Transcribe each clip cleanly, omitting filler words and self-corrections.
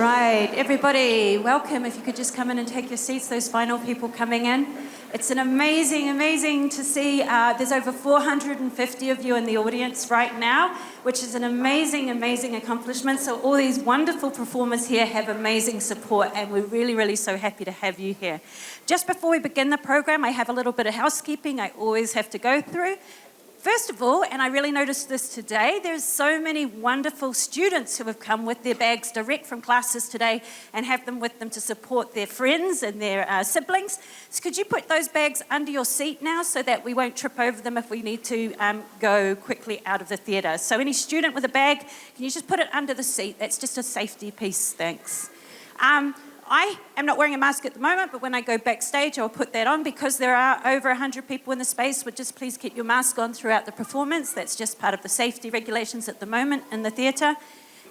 Right, everybody, welcome. If you could just come in and take your seats, those final people coming in. It's an amazing to see. There's over 450 of you in the audience right now, which is an amazing accomplishment. So all these wonderful performers here have amazing support, and we're really so happy to have you here. Just before we begin the program, I have a little bit of housekeeping I always have to go through. First of all, and I really noticed this today, there's so many wonderful students who have come with their bags direct from classes today and have them with them to support their friends and their siblings. So could you put those bags under your seat now so that we won't trip over them if we need to go quickly out of the theatre? So any student with a bag, can you just put it under the seat? That's just a safety piece, thanks. I am not wearing a mask at the moment, but when I go backstage, I'll put that on because there are over 100 people in the space. Would just please keep your mask on throughout the performance. That's just part of the safety regulations at the moment in the theatre.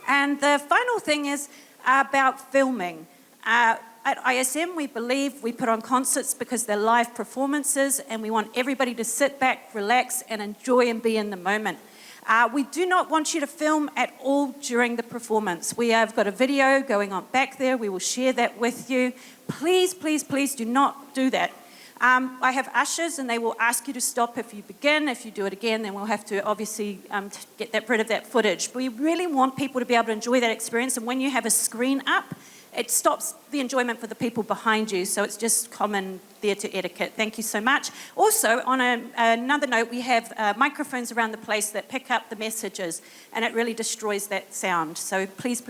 And the final thing is about filming. At ISM, we believe we put on concerts because they're live performances, and we want everybody to sit back, relax, and enjoy and be in the moment. We do not want you to film at all during the performance. We have got a video going on back there. We will share that with you. Please do not do that. I have ushers, and they will ask you to stop if you begin. If you do it again, then we'll have to obviously get rid of that footage. But we really want people to be able to enjoy that experience, and when you have a screen up, it stops the enjoyment for the people behind you, so it's just common theatre etiquette. Thank you so much. Also, on another note, we have microphones around the place that pick up the messages, and it really destroys that sound. So please,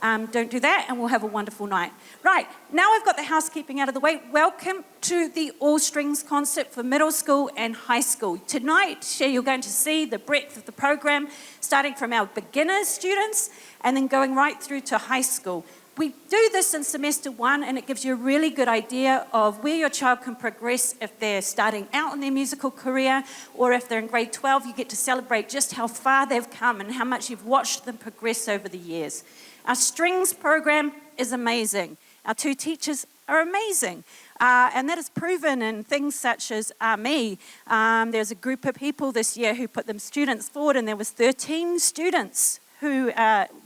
don't do that, and we'll have a wonderful night. Right, now I've got the housekeeping out of the way. Welcome to the All Strings concert for middle school and high school. Tonight, you're going to see the breadth of the program, starting from our beginner students, and then going right through to high school. We do this in semester 1, and it gives you a really good idea of where your child can progress if they're starting out in their musical career, or if they're in grade 12, you get to celebrate just how far they've come and how much you've watched them progress over the years. Our strings program is amazing. Our 2 teachers are amazing. And that is proven in things such as me. There's a group of people this year who put them students forward, and there was 13 students who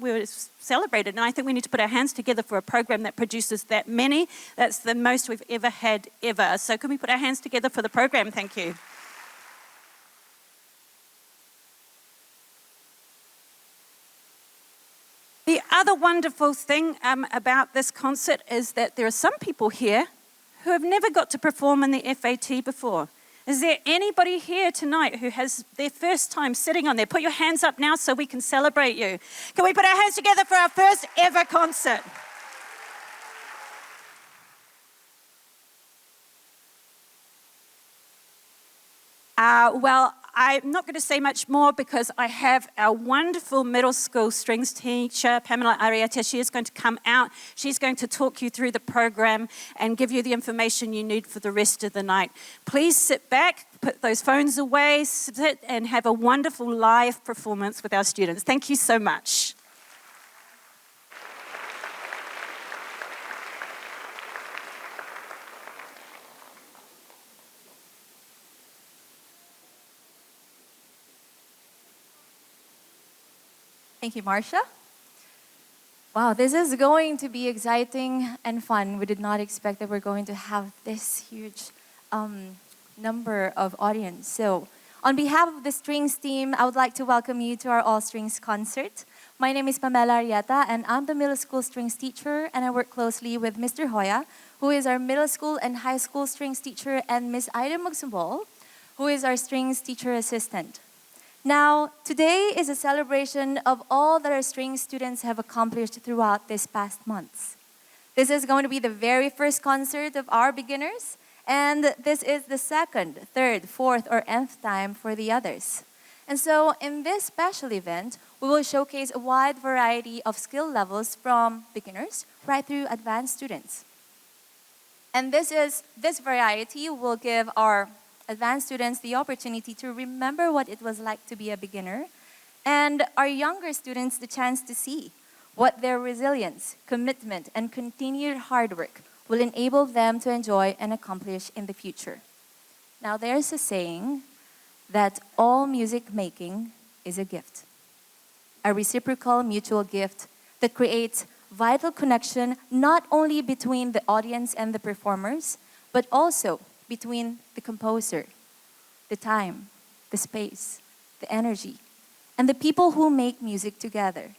were celebrated. And I think we need to put our hands together for a program that produces that many. That's the most we've ever had, ever. So can we put our hands together for the program? Thank you. The other wonderful thing about this concert is that there are some people here who have never got to perform in the FAT before. Is there anybody here tonight who has their first time sitting on there? Put your hands up now so we can celebrate you. Can we put our hands together for our first ever concert? Well, I'm not going to say much more because I have our wonderful middle school strings teacher, Pamela Arieta. She is going to come out. She's going to talk you through the program and give you the information you need for the rest of the night. Please sit back, put those phones away, sit and have a wonderful live performance with our students. Thank you so much. Thank you, Marcia. Wow, this is going to be exciting and fun. We did not expect that we're going to have this huge number of audience. So, on behalf of the Strings team, I would like to welcome you to our All Strings concert. My name is Pamela Arieta, and I'm the middle school strings teacher, and I work closely with Mr. Hoya, who is our middle school and high school strings teacher, and Miss Ida Magsumbol, who is our strings teacher assistant. Now, today is a celebration of all that our strings students have accomplished throughout this past months. This is going to be the very first concert of our beginners, and this is the second, third, fourth, or nth time for the others. And so, in this special event, we will showcase a wide variety of skill levels from beginners right through advanced students. And this variety will give our advanced students the opportunity to remember what it was like to be a beginner, and our younger students the chance to see what their resilience, commitment, and continued hard work will enable them to enjoy and accomplish in the future. Now, there's a saying that all music making is a gift, a reciprocal mutual gift that creates vital connection not only between the audience and the performers, but also between the composer, the time, the space, the energy, and the people who make music together.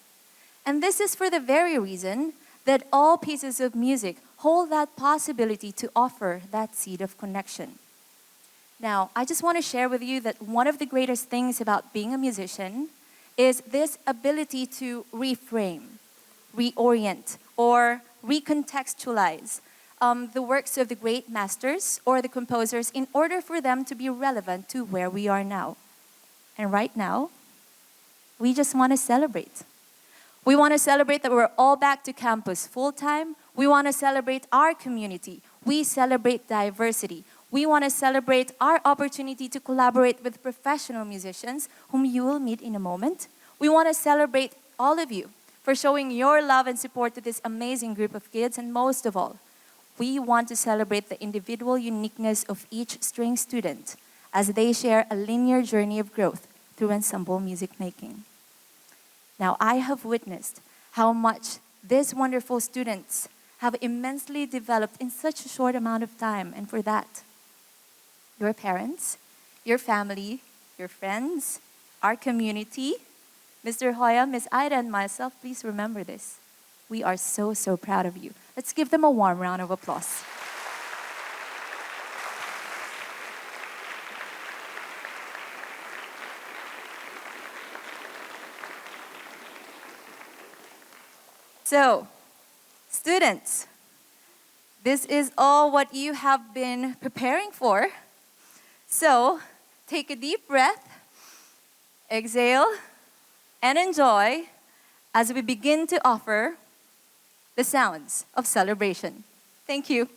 And this is for the very reason that all pieces of music hold that possibility to offer that seed of connection. Now, I just want to share with you that one of the greatest things about being a musician is this ability to reframe, reorient, or recontextualize the works of the great masters or the composers in order for them to be relevant to where we are now. And right now, we just want to celebrate. We want to celebrate that we're all back to campus full-time. We want to celebrate our community. We celebrate diversity. We want to celebrate our opportunity to collaborate with professional musicians whom you will meet in a moment. We want to celebrate all of you for showing your love and support to this amazing group of kids. And most of all, we want to celebrate the individual uniqueness of each string student as they share a linear journey of growth through ensemble music making. Now, I have witnessed how much these wonderful students have immensely developed in such a short amount of time. And for that, your parents, your family, your friends, our community, Mr. Hoya, Ms. Ida, and myself, please remember this. We are so, so proud of you. Let's give them a warm round of applause. So, students, this is all what you have been preparing for. So, take a deep breath, exhale, and enjoy as we begin to offer the sounds of celebration. Thank you.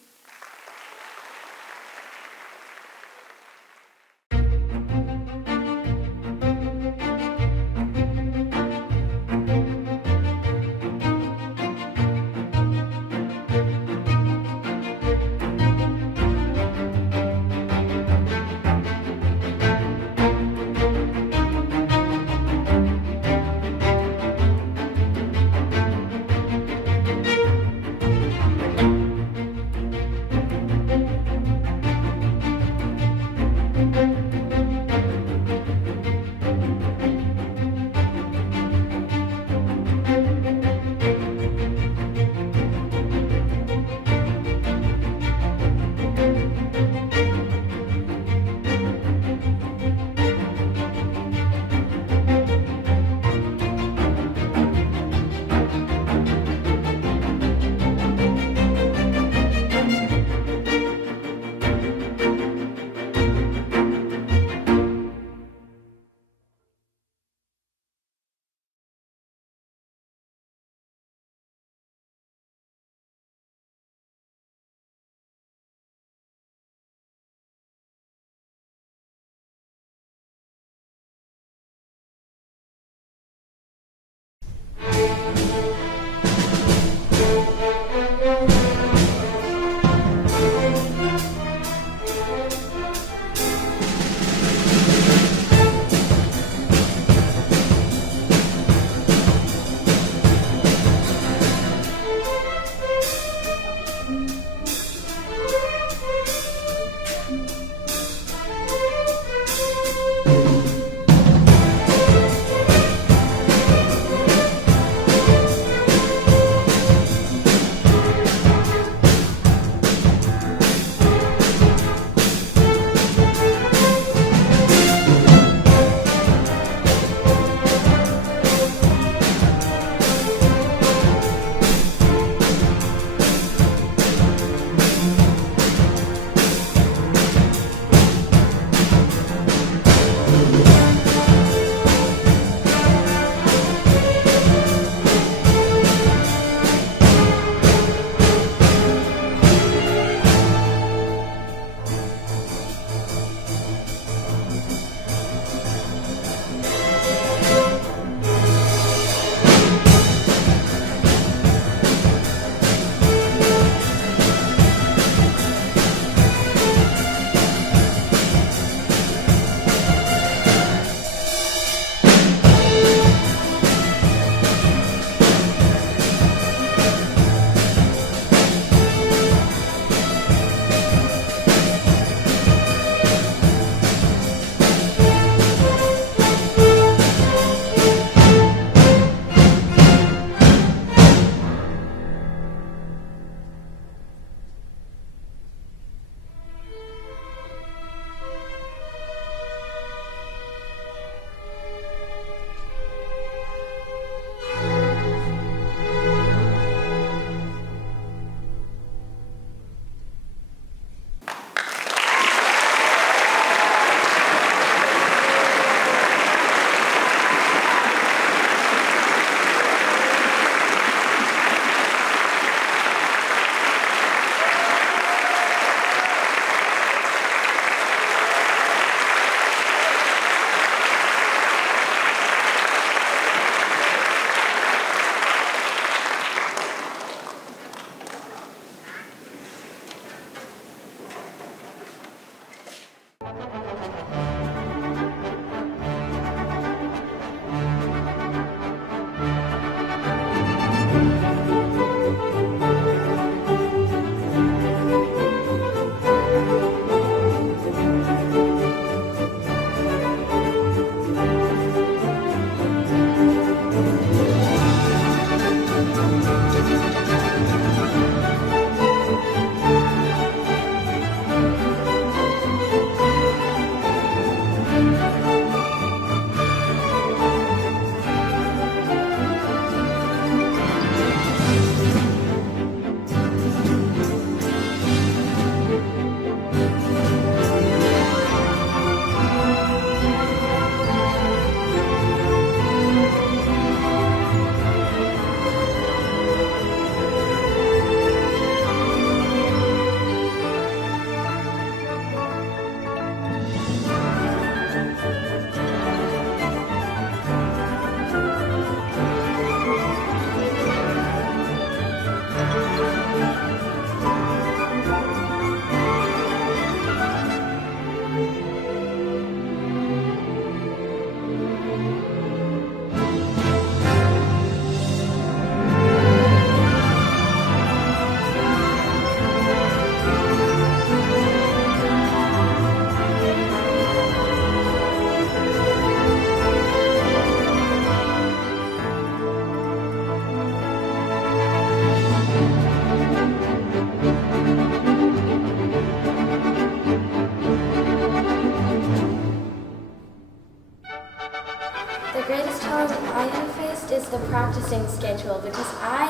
greatest challenge I have faced is the practicing schedule because I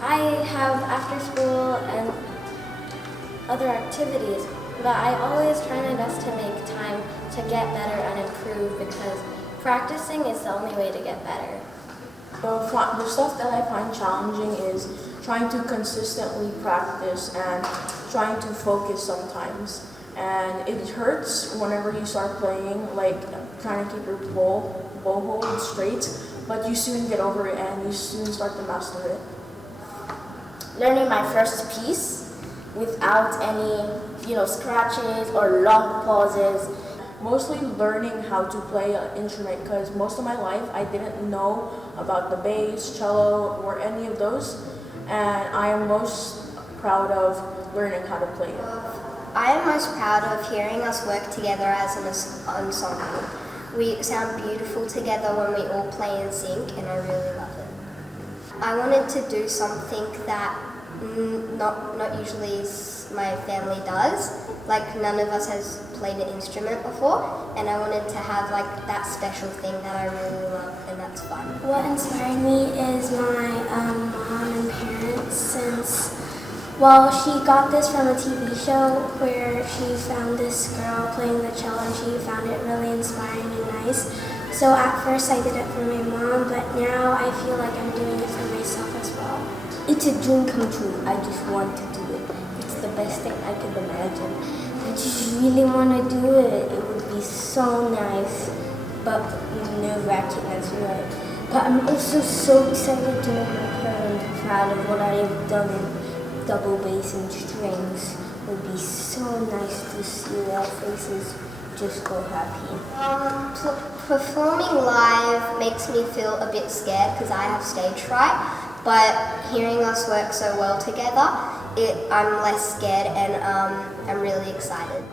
have after school and other activities, but I always try my best to make time to get better and improve because practicing is the only way to get better. The stuff that I find challenging is trying to consistently practice and trying to focus sometimes. And it hurts whenever you start playing, like trying to keep your bow hold straight, but you soon get over it and you soon start to master it. Learning my first piece without any, scratches or long pauses. Mostly learning how to play an instrument because most of my life I didn't know about the bass, cello, or any of those, and I am most proud of learning how to play it. I am most proud of hearing us work together as an ensemble. We sound beautiful together when we all play in sync, and I really love it. I wanted to do something that not usually my family does. Like none of us has played an instrument before, and I wanted to have like that special thing that I really love, and that's fun. What inspired me is my mom and parents since, well, she got this from a TV show where she found this girl playing the cello and she found it really inspiring and nice. So at first I did it for my mom, but now I feel like I'm doing it for myself as well. It's a dream come true. I just want to do it. It's the best thing I could imagine. I just really want to do it. It would be so nice, but nerve-wracking as well. But I'm also so excited to make my parents proud of what I have done in double bass and strings. It would be so nice to see their faces just go happy. Performing live makes me feel a bit scared because I have stage fright. But hearing us work so well together, I'm less scared and I'm really excited.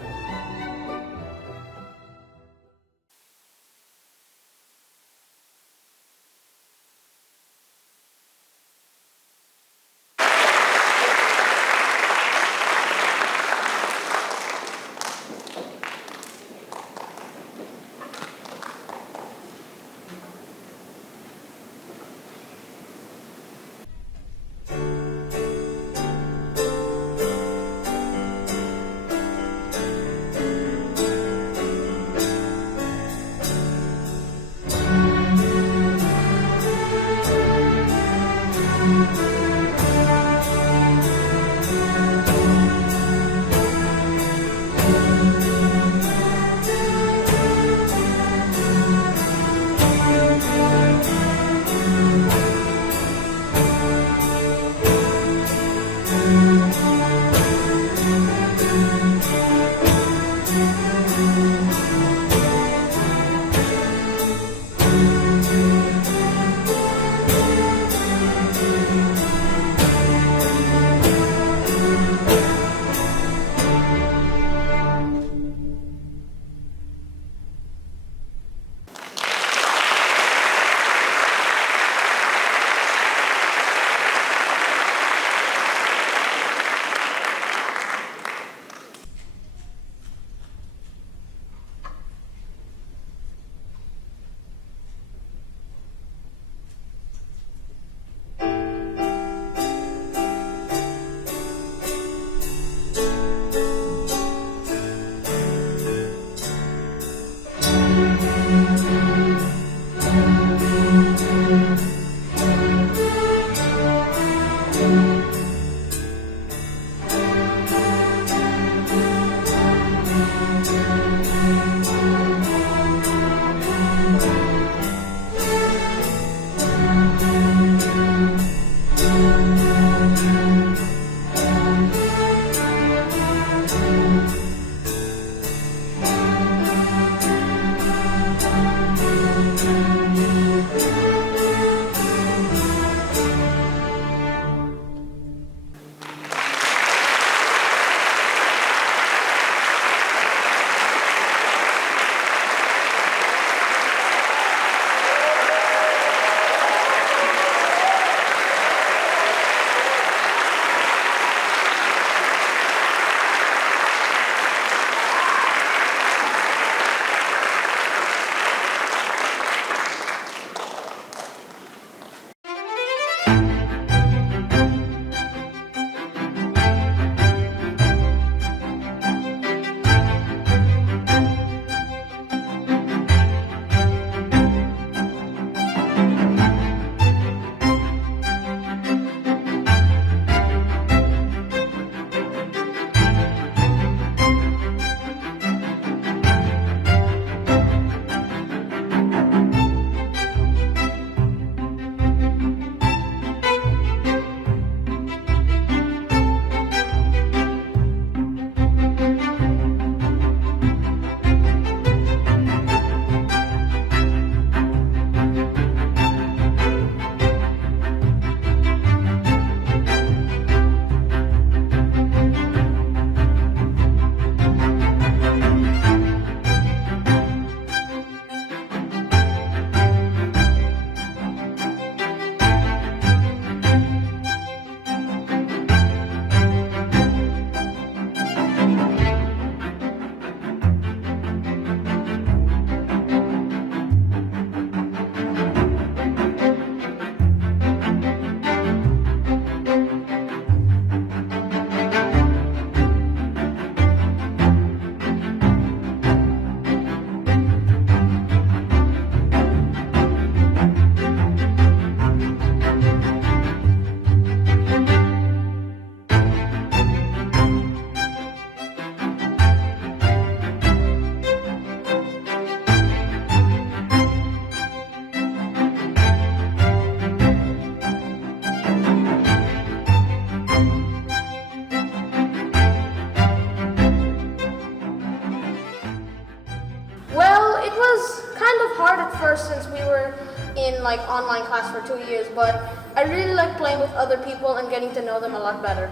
It was kind of hard at first since we were in like online class for 2 years, but I really like playing with other people and getting to know them a lot better.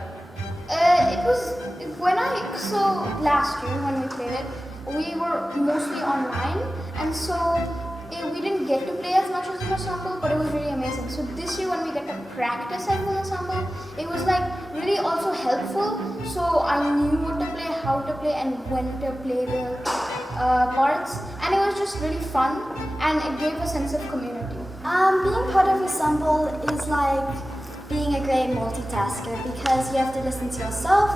It was so last year when we played it, we were mostly online, and so we didn't get to play as much as an ensemble, but it was really amazing. So this year when we get to practice as an ensemble, it was like really also helpful. So I knew what to play, how to play, and when to play the parts, and it was just really fun, and it gave a sense of community. Being part of ensemble is like being a great multitasker because you have to listen to yourself,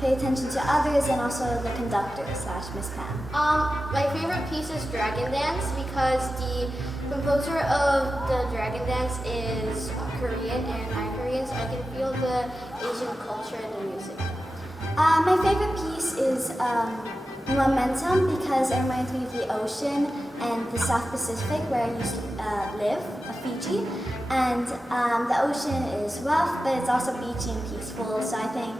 pay attention to others, and also the conductor / Miss Pam. My favorite piece is Dragon Dance because the composer of the Dragon Dance is Korean and I'm Korean, so I can feel the Asian culture in the music. My favorite piece is Momentum because it reminds me of the ocean and the South Pacific where I used to live, Fiji. And the ocean is rough, but it's also beachy and peaceful, so I think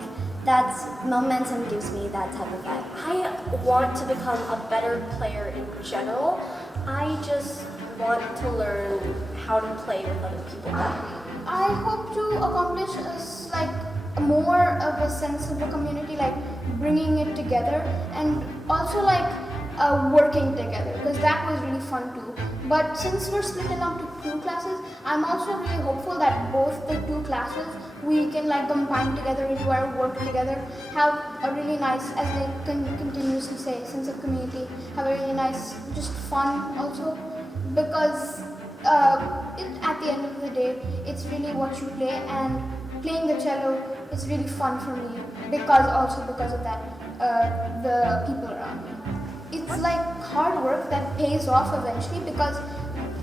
that Momentum gives me that type of vibe. I want to become a better player in general. I just want to learn how to play with other people better. I hope to accomplish like more of a sense of a community, like bringing it together, and also like working together, because that was really fun too. But since we're splitting up to 2 classes, I'm also really hopeful that both the 2 classes we can like combine together really well, work together, have a really nice, as they continuously say, sense of community, have a really nice, just fun also, because at the end of the day, it's really what you play, and playing the cello is really fun for me because of that, the people around me. It's like hard work that pays off eventually, because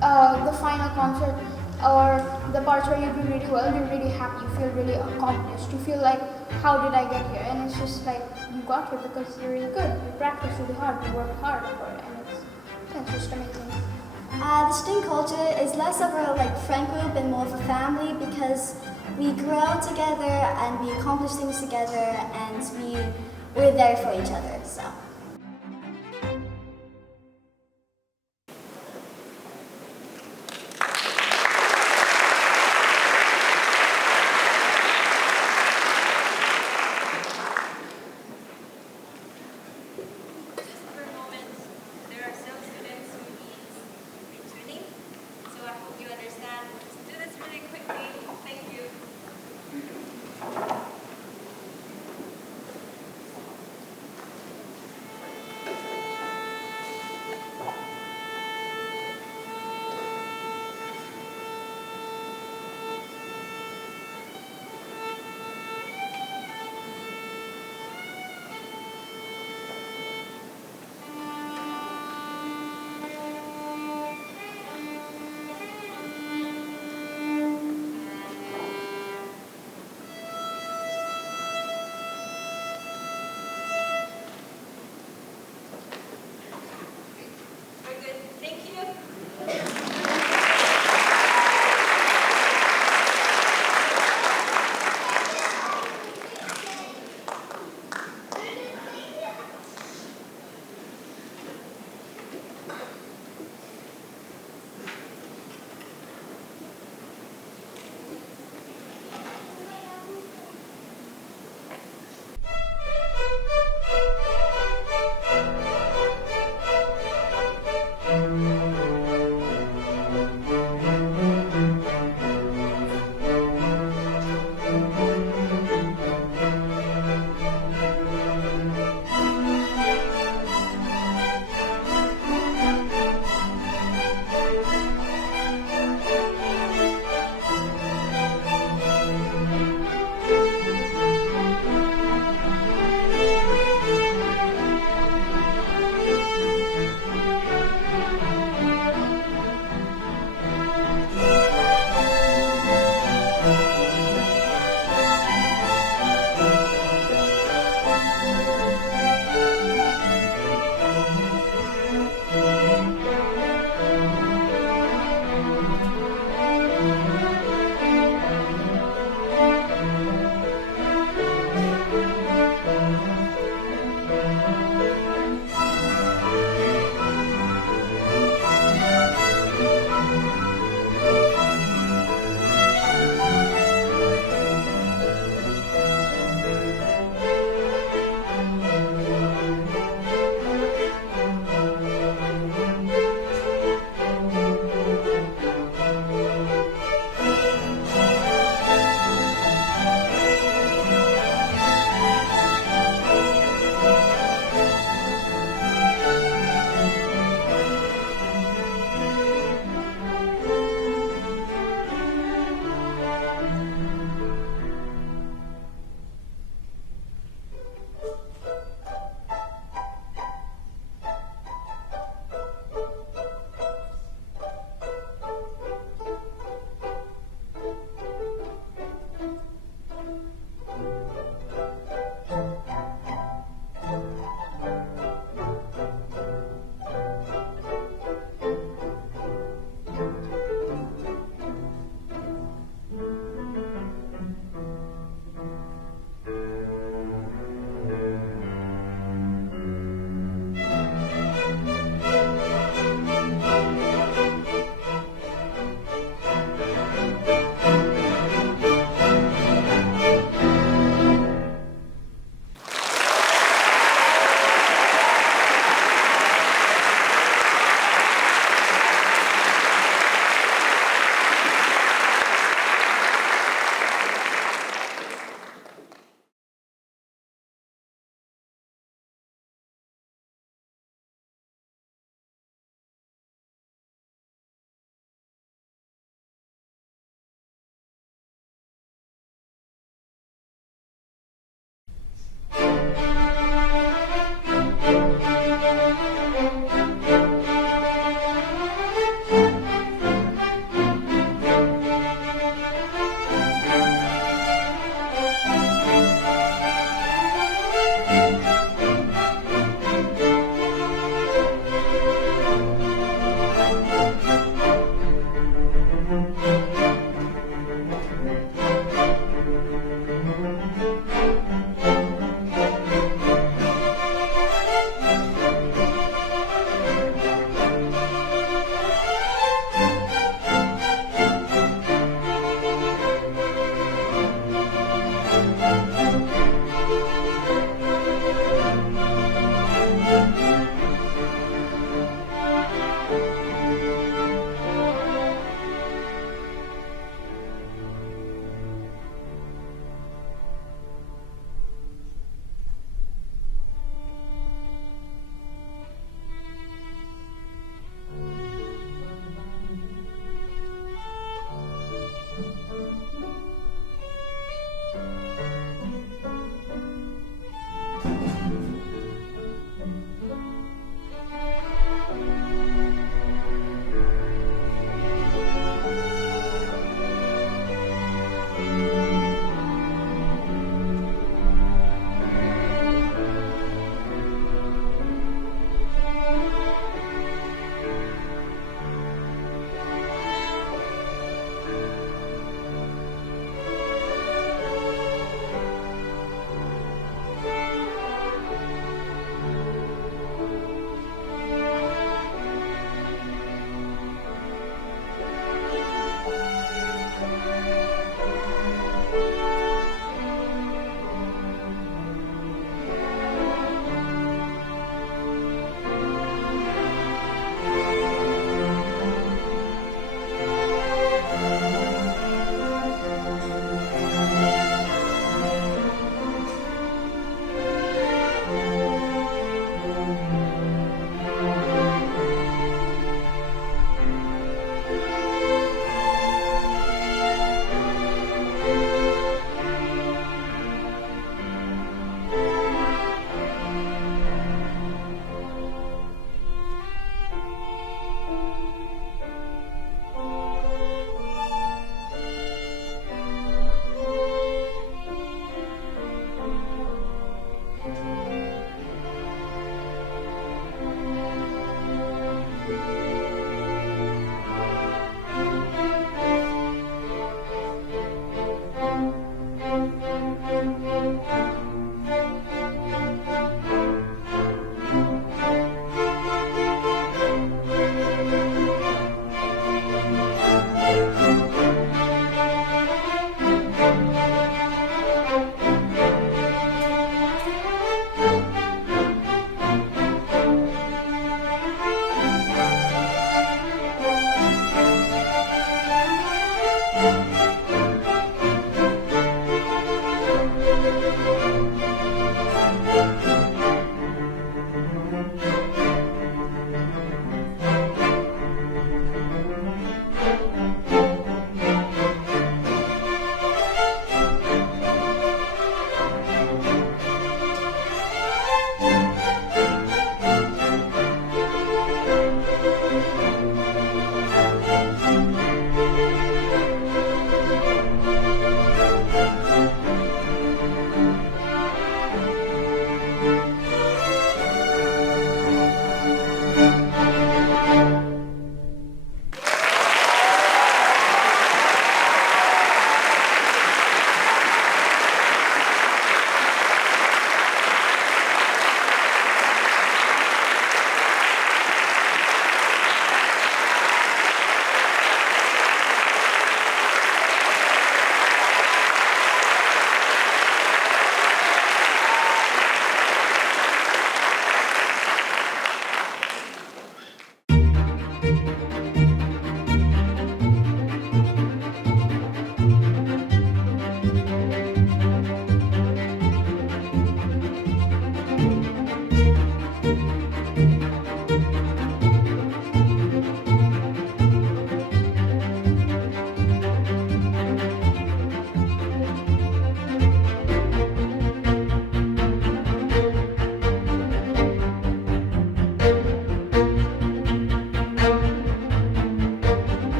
the final concert or the parts where you do really well, you're really happy, you feel really accomplished, you feel like, how did I get here? And it's just like, you got here because you're really good, you practice really hard, you work hard for it, and it's just amazing. The string culture is less of a like friend group and more of a family because we grow together and we accomplish things together, and we're there for each other. So.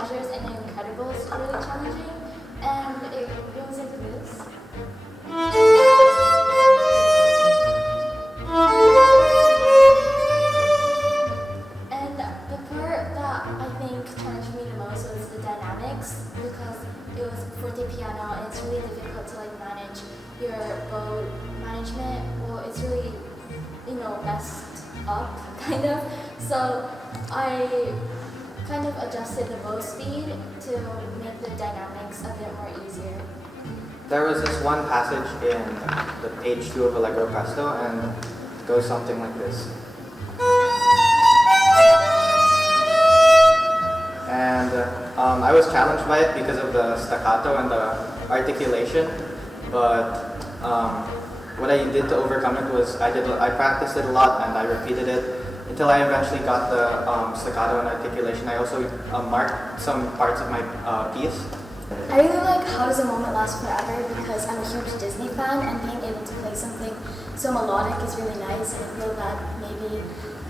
Treasures and The Incredibles really challenging, and it was like this. And the part that I think challenged me the most was the dynamics, because it was forte piano and it's really difficult to like manage your bow management. Well, it's really, messed up kind of. So I kind of adjusted the bow speed to make the dynamics a bit more easier. There was this one passage in the page 2 of Allegro Presto, and it goes something like this. And I was challenged by it because of the staccato and the articulation, but what I did to overcome it was I practiced it a lot and I repeated it until I eventually got the staccato and articulation. I also marked some parts of my piece. I really like How Does a Moment Last Forever because I'm a huge Disney fan, and being able to play something so melodic is really nice, and I feel that maybe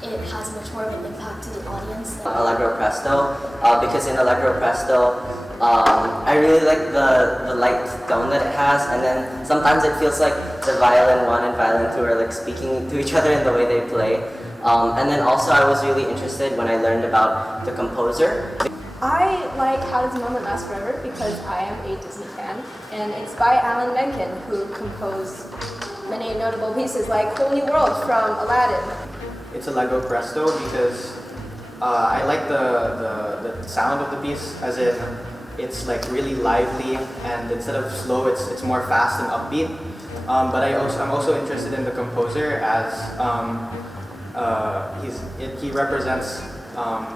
it has much more of an impact to the audience. Allegro Presto, because in Allegro Presto, I really like the light tone that it has, and then sometimes it feels like the violin 1 and violin 2 are like speaking to each other in the way they play. And then also I was really interested when I learned about the composer. I like How Does a Moment Last Forever because I am a Disney fan, and it's by Alan Menken, who composed many notable pieces like Holy World from Aladdin. It's Allegro Presto because I like the sound of the piece, as in it's like really lively, and instead of slow, it's more fast and upbeat. But I'm also interested in the composer as he represents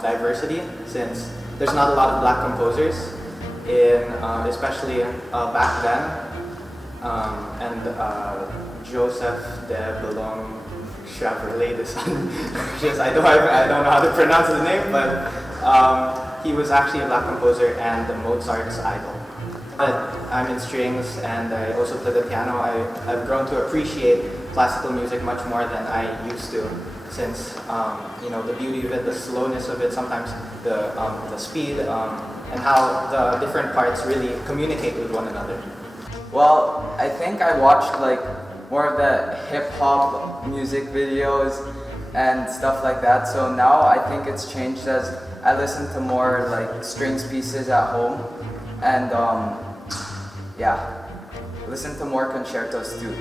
diversity, since there's not a lot of black composers especially back then, and Joseph de Boulogne Chevrolet, I don't know how to pronounce his name, but he was actually a black composer and Mozart's idol. But I'm in strings and I also play the piano. I've grown to appreciate classical music much more than I used to, since the beauty of it, the slowness of it, sometimes the speed, and how the different parts really communicate with one another. Well, I think I watched like more of the hip-hop music videos and stuff like that, so now I think it's changed as I listen to more like strings pieces at home, and listen to more concertos too.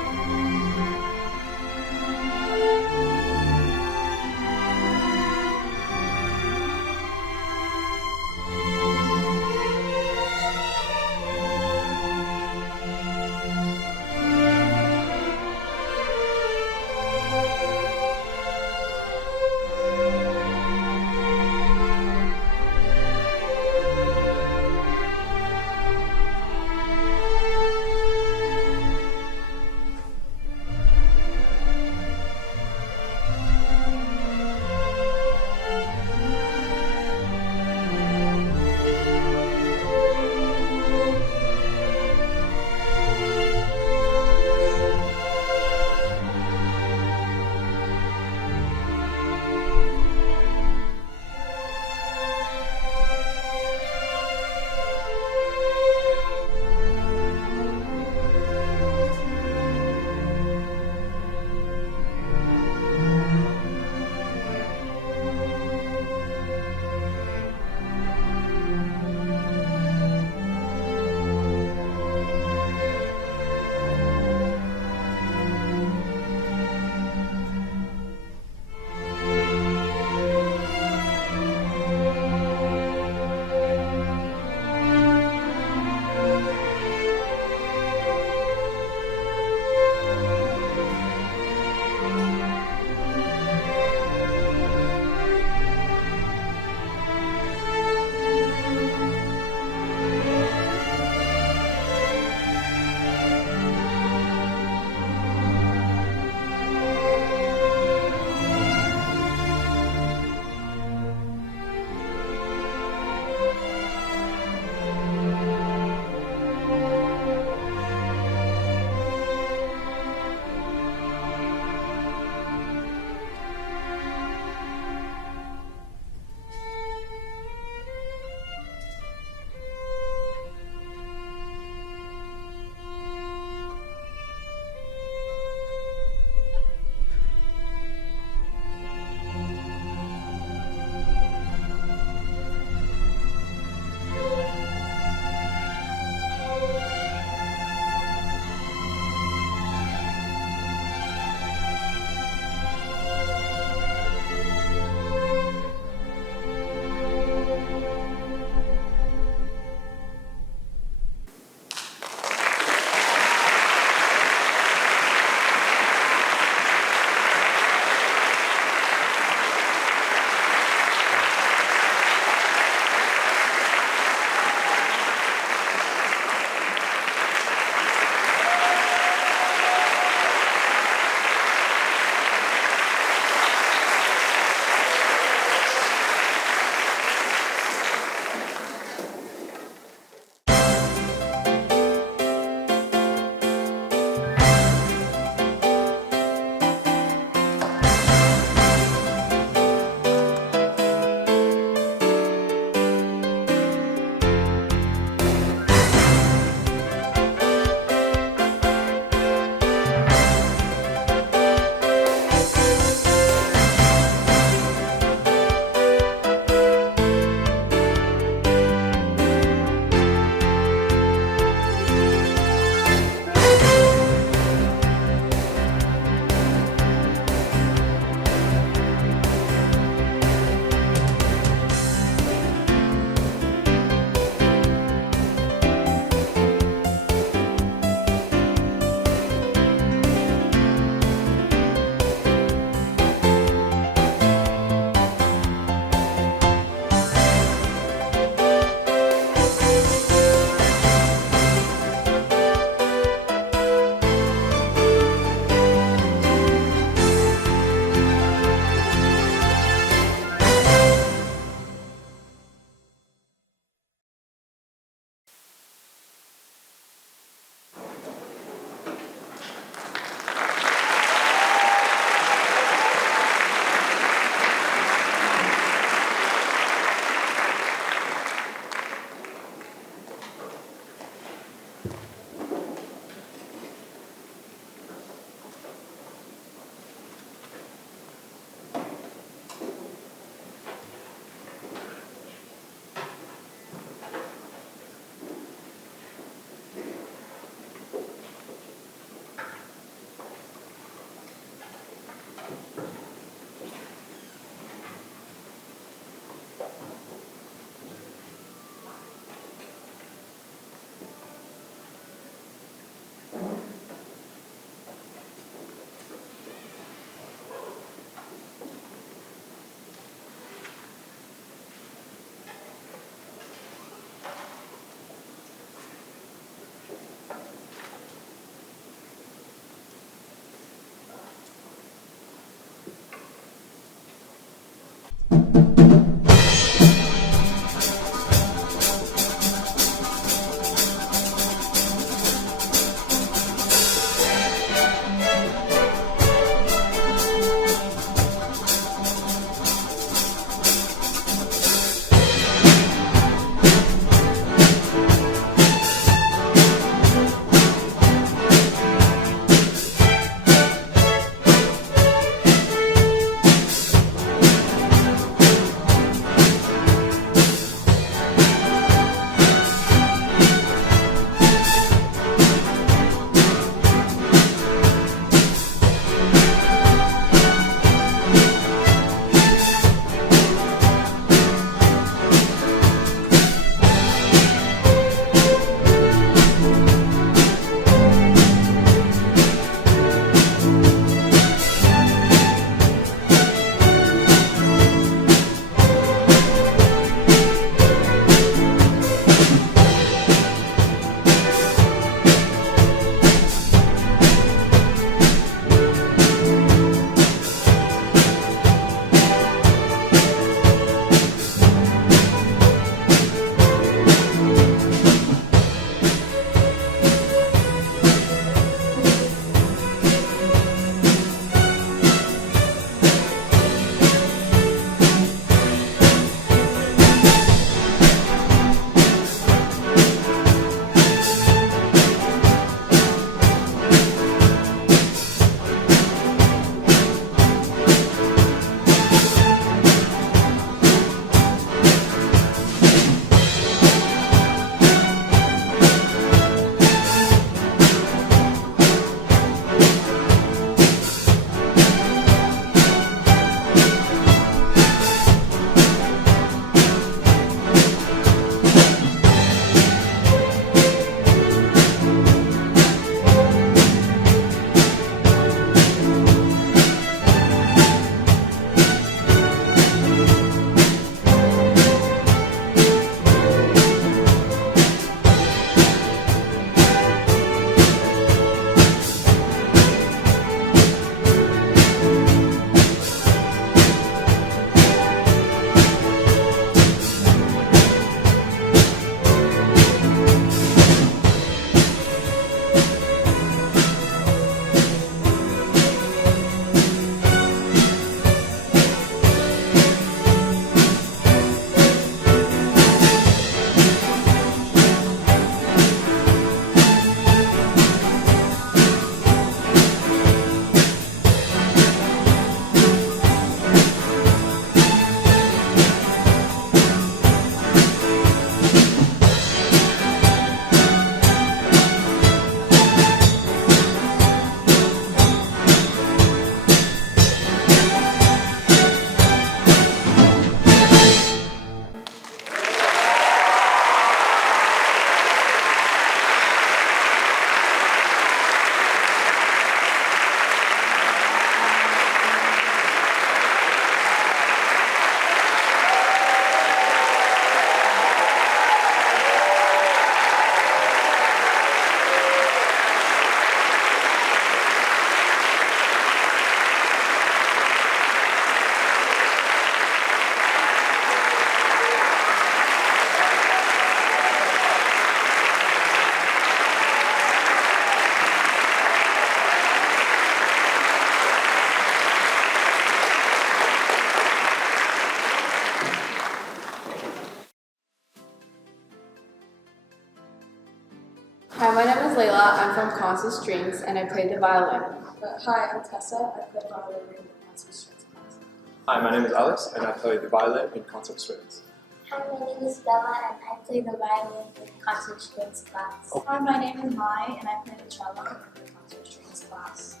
Hi, my name is Layla. I'm from concert strings and I play the violin. Hi, I'm Tessa. I play violin in the concert strings class. Hi, my name is Alex, and I play the violin in concert strings. Hi, my name is Bella, and I play the violin in concert strings class. Hi, my name is Mai, and I play the cello in the concert strings class.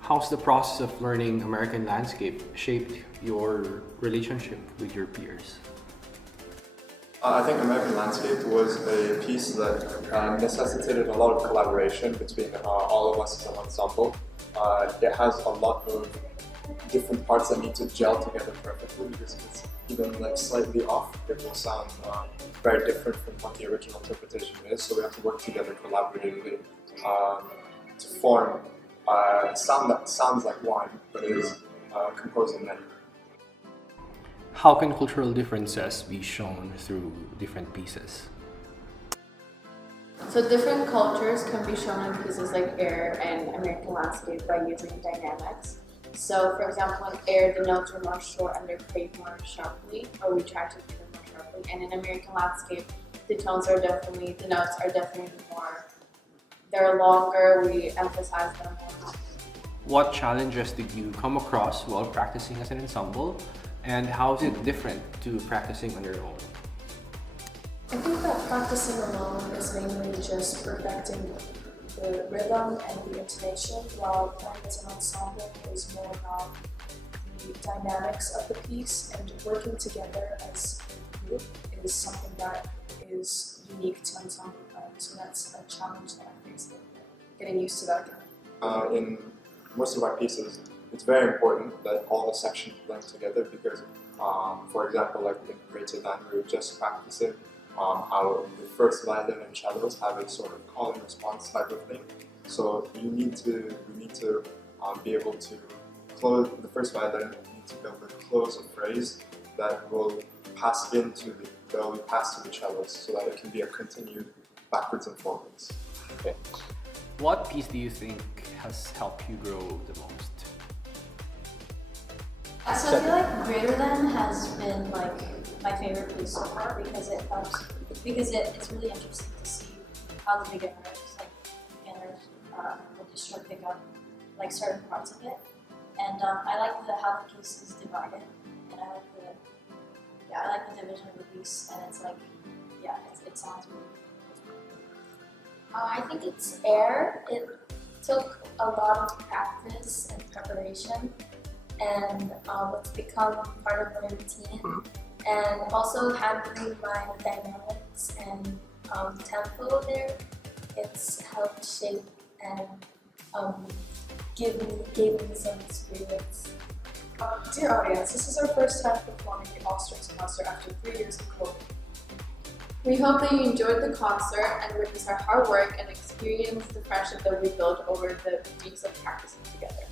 How's the process of learning American landscape shaped your relationship with your peers? I think American Landscape was a piece that necessitated a lot of collaboration between all of us as an ensemble. It has a lot of different parts that need to gel together perfectly, because if it's even like slightly off, it will sound very different from what the original interpretation is. So we have to work together collaboratively to form a sound that sounds like one, but is composed in many. How can cultural differences be shown through different pieces? So different cultures can be shown in pieces like Air and American Landscape by using dynamics. So for example, in Air, the notes are more short and they're played more sharply, or we try to play them more sharply. And in American Landscape, the notes are definitely more, they're longer, we emphasize them more. What challenges did you come across while practicing as an ensemble? And how is it different to practicing on your own? I think that practicing alone is mainly just perfecting the rhythm and the intonation, while playing as an ensemble is more about the dynamics of the piece, and working together as a group is something that is unique to ensemble playing. So that's a challenge that I face, getting used to that again. In most of our pieces, it's very important that all the sections blend together, because, for example, like in Great Sedan, we were just practicing how the first violin and cellos have a sort of call and response type of thing. So we need to be able to close the first violin. We need to be able to close a phrase that will pass to the cellos, so that it can be a continued backwards and forwards. Okay. What piece do you think has helped you grow the most? So I feel like Greater Than has been like my favorite piece so far, because it's really interesting to see how the beginners will just sort of pick up like certain parts of it, and I like how the piece is divided, and I like the division of the piece, and it's like it sounds really good. I think it's Air. It took a lot of practice and preparation, and it's become part of my routine. And also handling my dynamics and tempo there, it's helped shape and gave me some experience. Dear audience, this is our first time performing the All-Strings concert after 3 years of COVID. We hope that you enjoyed the concert and witnessed our hard work and experienced the friendship that we built over the weeks of practicing together.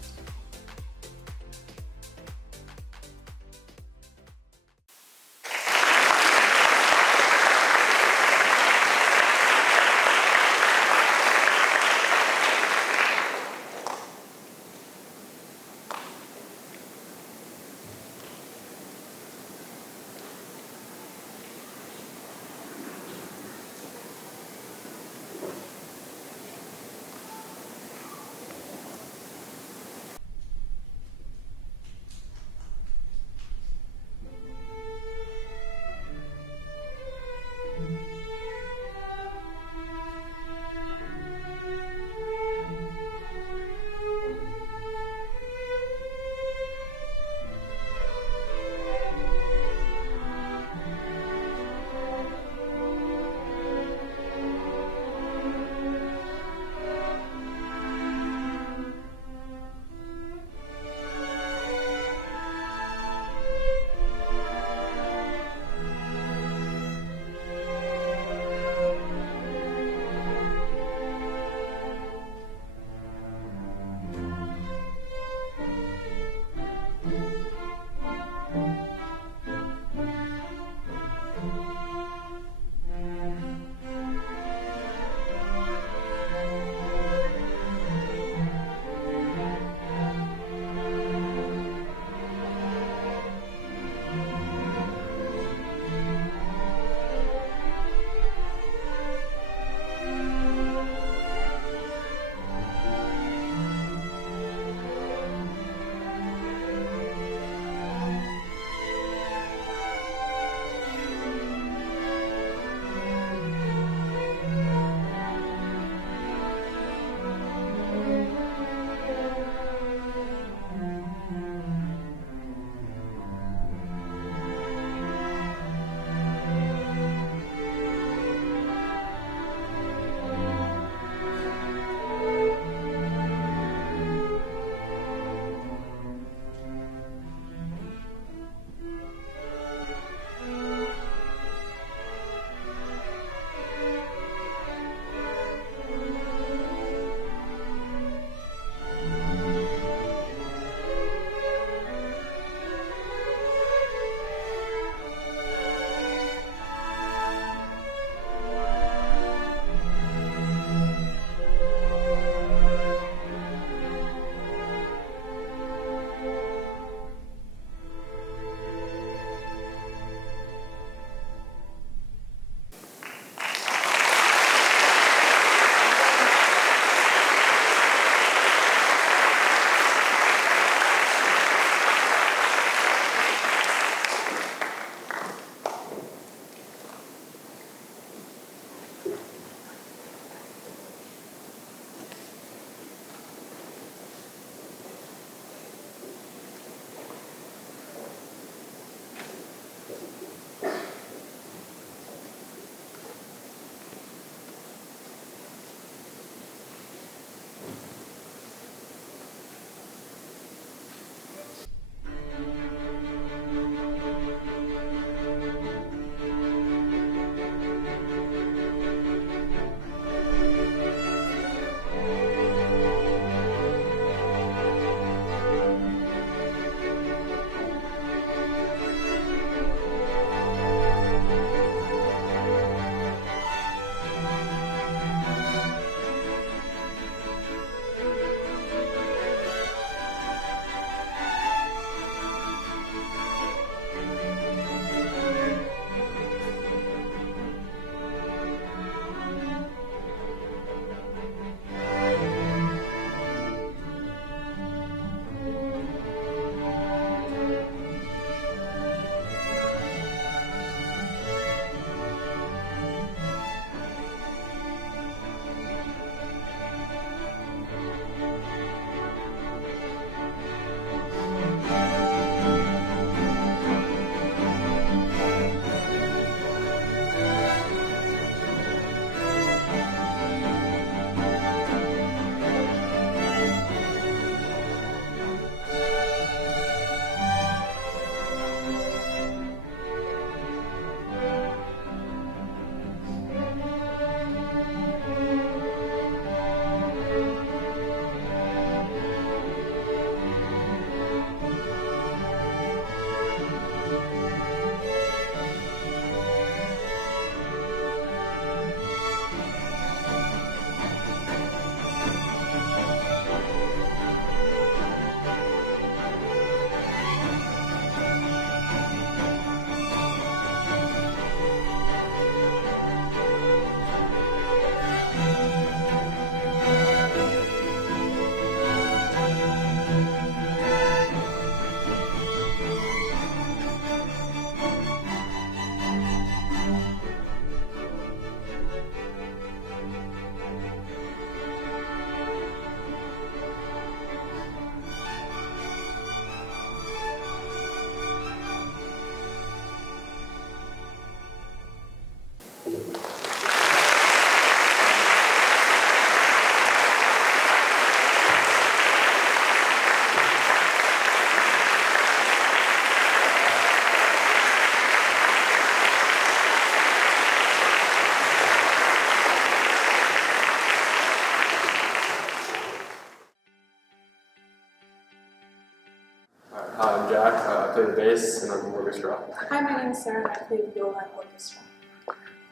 is Sarah and I play viola and orchestra.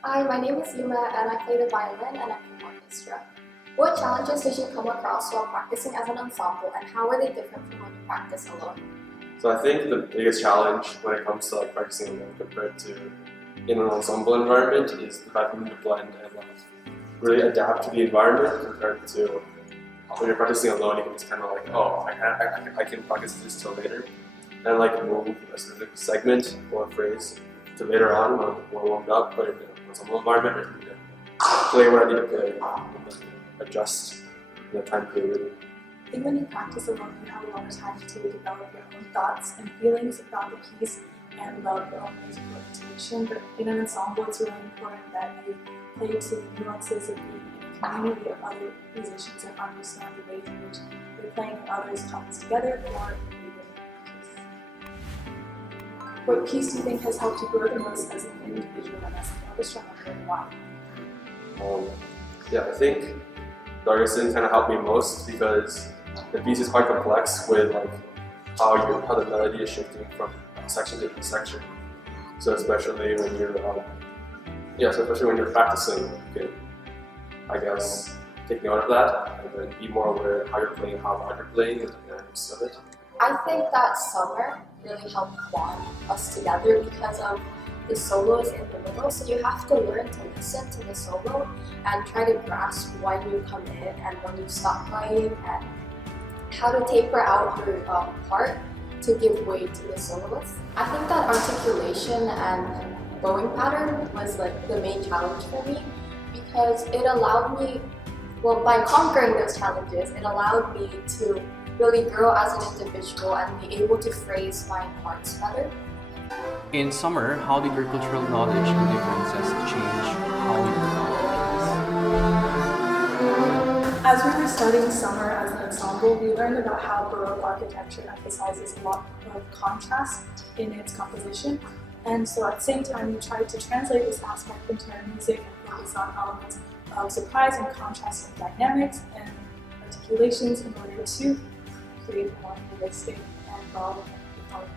Hi, my name is Yuma and I play the violin and I'm in orchestra. What challenges did you come across while practicing as an ensemble and how are they different from when you practice alone? So I think the biggest challenge when it comes to like practicing alone compared to in an ensemble environment is the fact that we need to blend and really adapt to the environment compared to when you're practicing alone. You can just kind of like, oh, I can practice this till later, and like move a specific segment or phrase to later on when we're warmed up. But in an ensemble environment, I need to play what I need to play and adjust in the time period. I think when you practice alone, you have a lot of time to develop your own thoughts and feelings about the piece and develop your own musical intuition. But in an ensemble, it's really important that you play to the nuances of being in a community of other musicians and understand the ways in which your playing and others comes together for a piece. What piece do you think has helped you grow the most as an individual and as an orchestra member, and why? Yeah, I think Dargison kind of helped me most because the piece is quite complex with like how the melody is shifting from section to section. So especially when you're especially when you're practicing, you can, I guess, take note of that and then be more aware of how you're playing, how loud you're playing, and the dynamics of it. I think that summer really helped bond us together because of the solos in the middle. So you have to learn to listen to the solo and try to grasp when you come in and when you stop playing and how to taper out your part to give way to the soloist. I think that articulation and bowing pattern was like the main challenge for me because it allowed me, well, by conquering those challenges, it allowed me to really grow as an individual and be able to phrase my parts better. In summer, how did your cultural knowledge and differences change how you perform? As we were studying summer as an ensemble, we learned about how Baroque architecture emphasizes a lot of contrast in its composition. And so at the same time, we tried to translate this aspect into our music and focus on elements of surprise and contrast and dynamics and articulations in order to create a more realistic and relevant performance.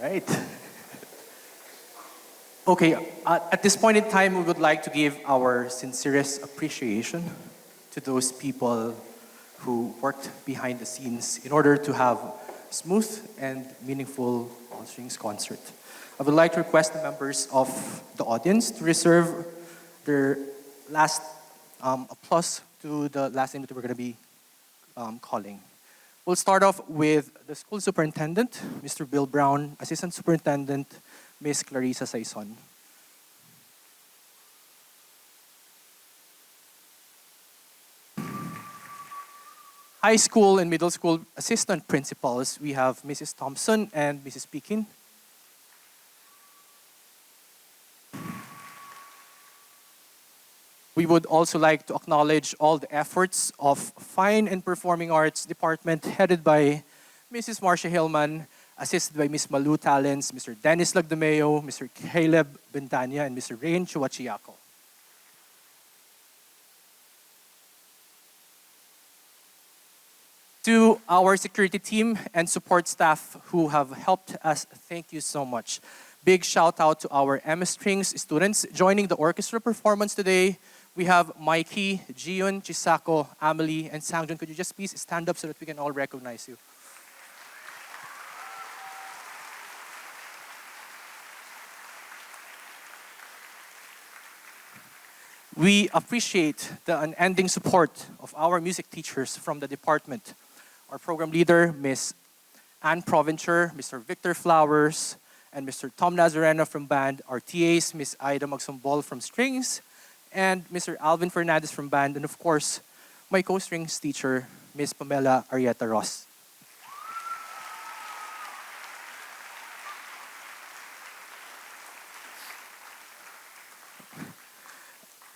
right. Okay, at this point in time, we would like to give our sincerest appreciation to those people who worked behind the scenes in order to have smooth and meaningful All Strings concert. I would like to request the members of the audience to reserve their last applause to the last name that we're going to be calling. We'll start off with the school superintendent, Mr. Bill Brown, assistant superintendent, Miss Clarissa Saison. High school and middle school assistant principals, we have Mrs. Thompson and Mrs. Pekin. We would also like to acknowledge all the efforts of Fine and Performing Arts Department headed by Mrs. Marcia Hillman, assisted by Ms. Malu Talens, Mr. Dennis Lagdameo, Mr. Caleb Bentania, and Mr. Rain Chuachiaco. To our security team and support staff who have helped us, thank you so much. Big shout out to our MS Strings students joining the orchestra performance today. We have Mikey, Jion, Chisako, Amelie, and Sangjun. Could you just please stand up so that we can all recognize you? We appreciate the unending support of our music teachers from the department. Our program leader, Ms. Ann Provencher, Mr. Victor Flowers, and Mr. Tom Nazareno from band, our TAs, Ms. Aida Magsumbol from strings, and Mr. Alvin Fernandez from band, and of course, my co-strings teacher, Ms. Pamela Arieta Ross.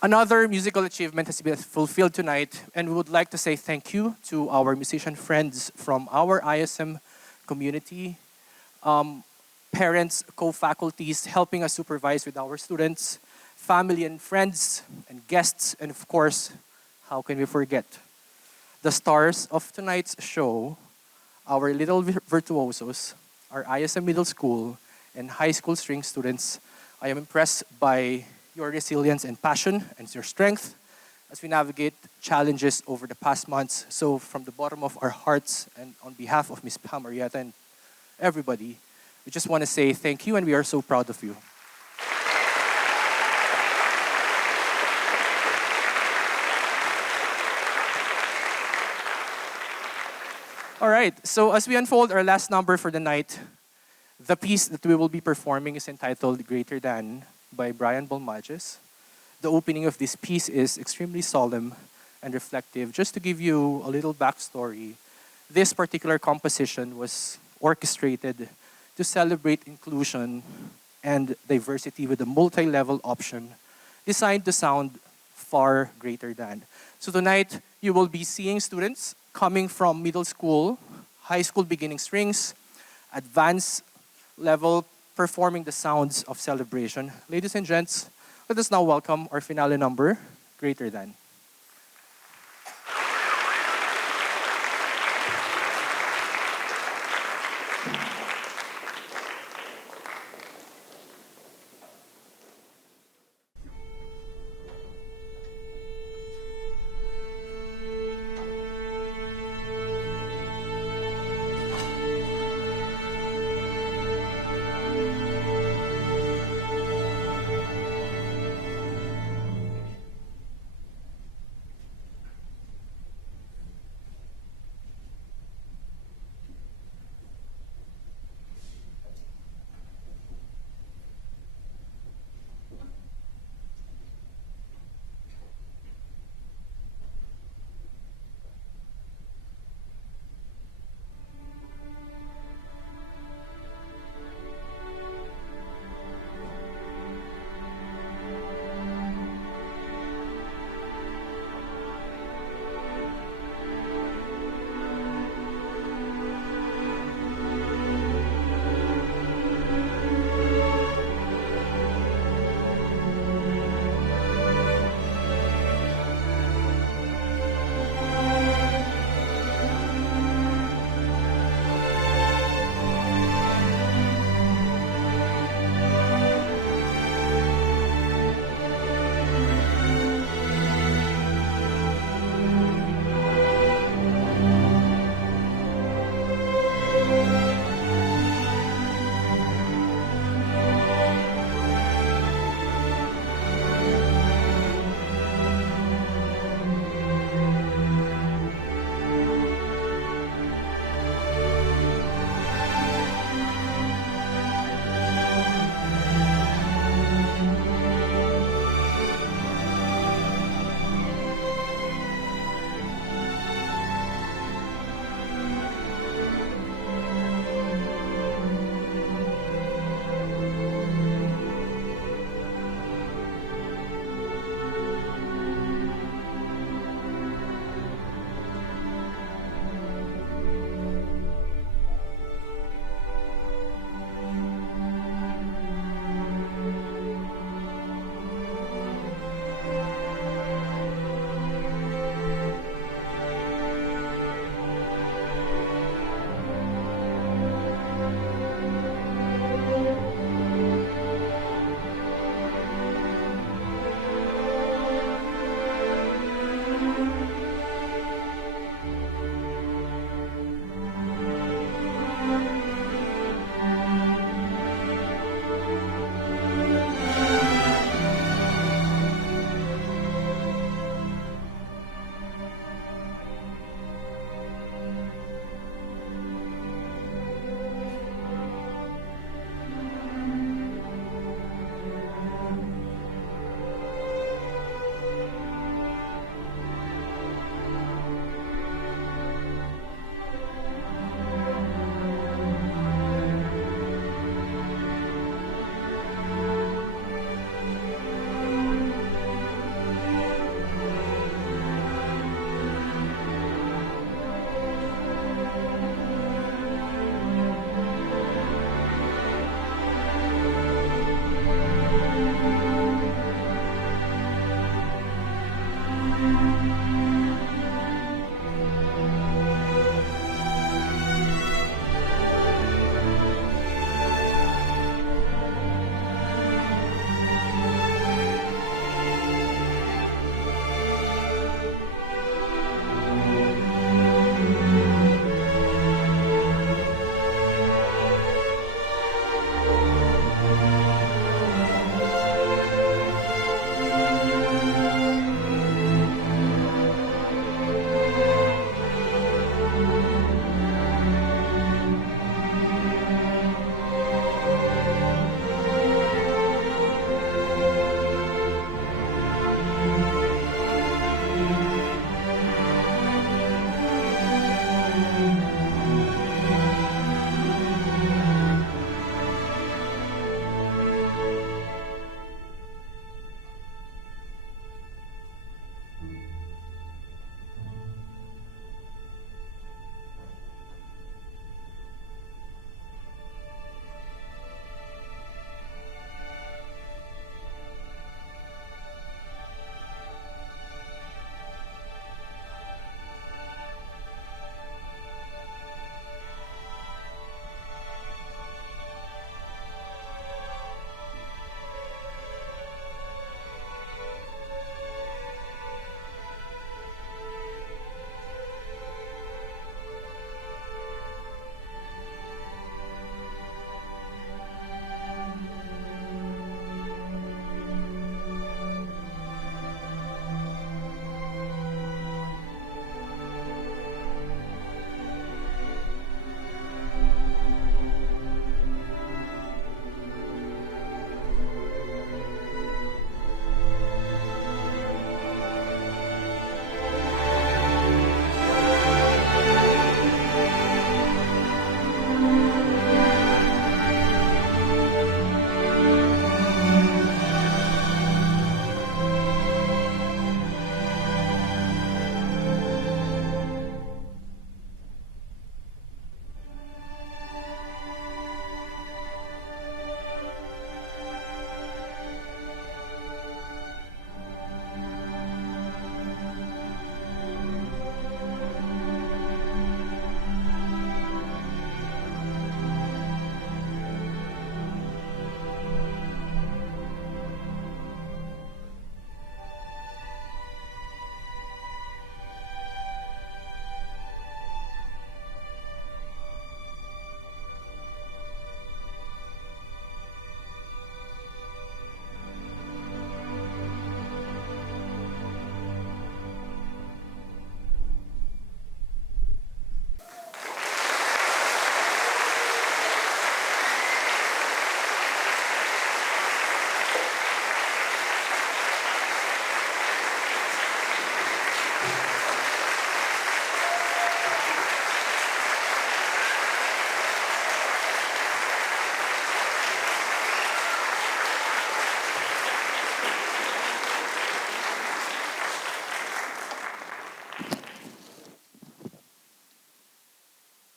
Another musical achievement has been fulfilled tonight, and we would like to say thank you to our musician friends from our ISM community, parents, co-faculties helping us supervise with our students, family and friends, and guests, and of course, how can we forget? The stars of tonight's show, our little virtuosos, our ISM middle school and high school string students. I am impressed by your resilience and passion and your strength as we navigate challenges over the past months. So from the bottom of our hearts and on behalf of Ms. Pam Arieta and everybody, we just want to say thank you and we are so proud of you. All right, so as we unfold our last number for the night, the piece that we will be performing is entitled Greater Than by Brian Balmages. The opening of this piece is extremely solemn and reflective. Just to give you a little backstory, this particular composition was orchestrated to celebrate inclusion and diversity with a multi-level option designed to sound far greater than. So tonight, you will be seeing students coming from middle school, high school beginning strings, advanced level performing the sounds of celebration. Ladies and gents, let us now welcome our finale number, Greater Than.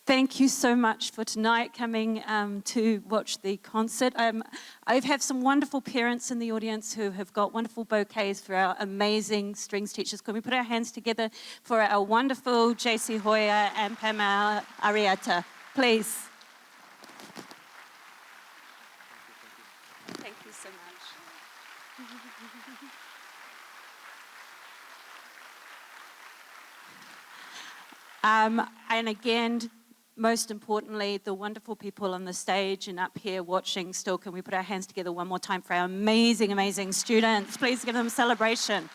Thank you so much for tonight coming to watch the concert. I have some wonderful parents in the audience who have got wonderful bouquets for our amazing strings teachers. Can we put our hands together for our wonderful JC Hoya and Pamela Arieta, please? Thank you so much. And again, most importantly, the wonderful people on the stage and up here watching still, can we put our hands together one more time for our amazing, amazing students? Please give them a celebration.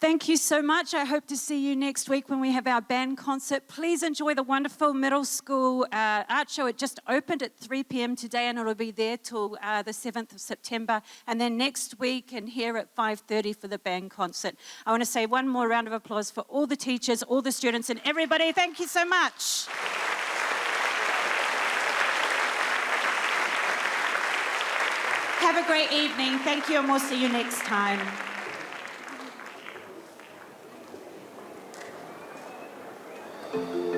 Thank you so much. I hope to see you next week when we have our band concert. Please enjoy the wonderful middle school art show. It just opened at 3 p.m. today and it'll be there till the 7th of September. And then next week and here at 5:30 for the band concert. I want to say one more round of applause for all the teachers, all the students and everybody. Thank you so much. Have a great evening. Thank you and we'll see you next time. Thank you.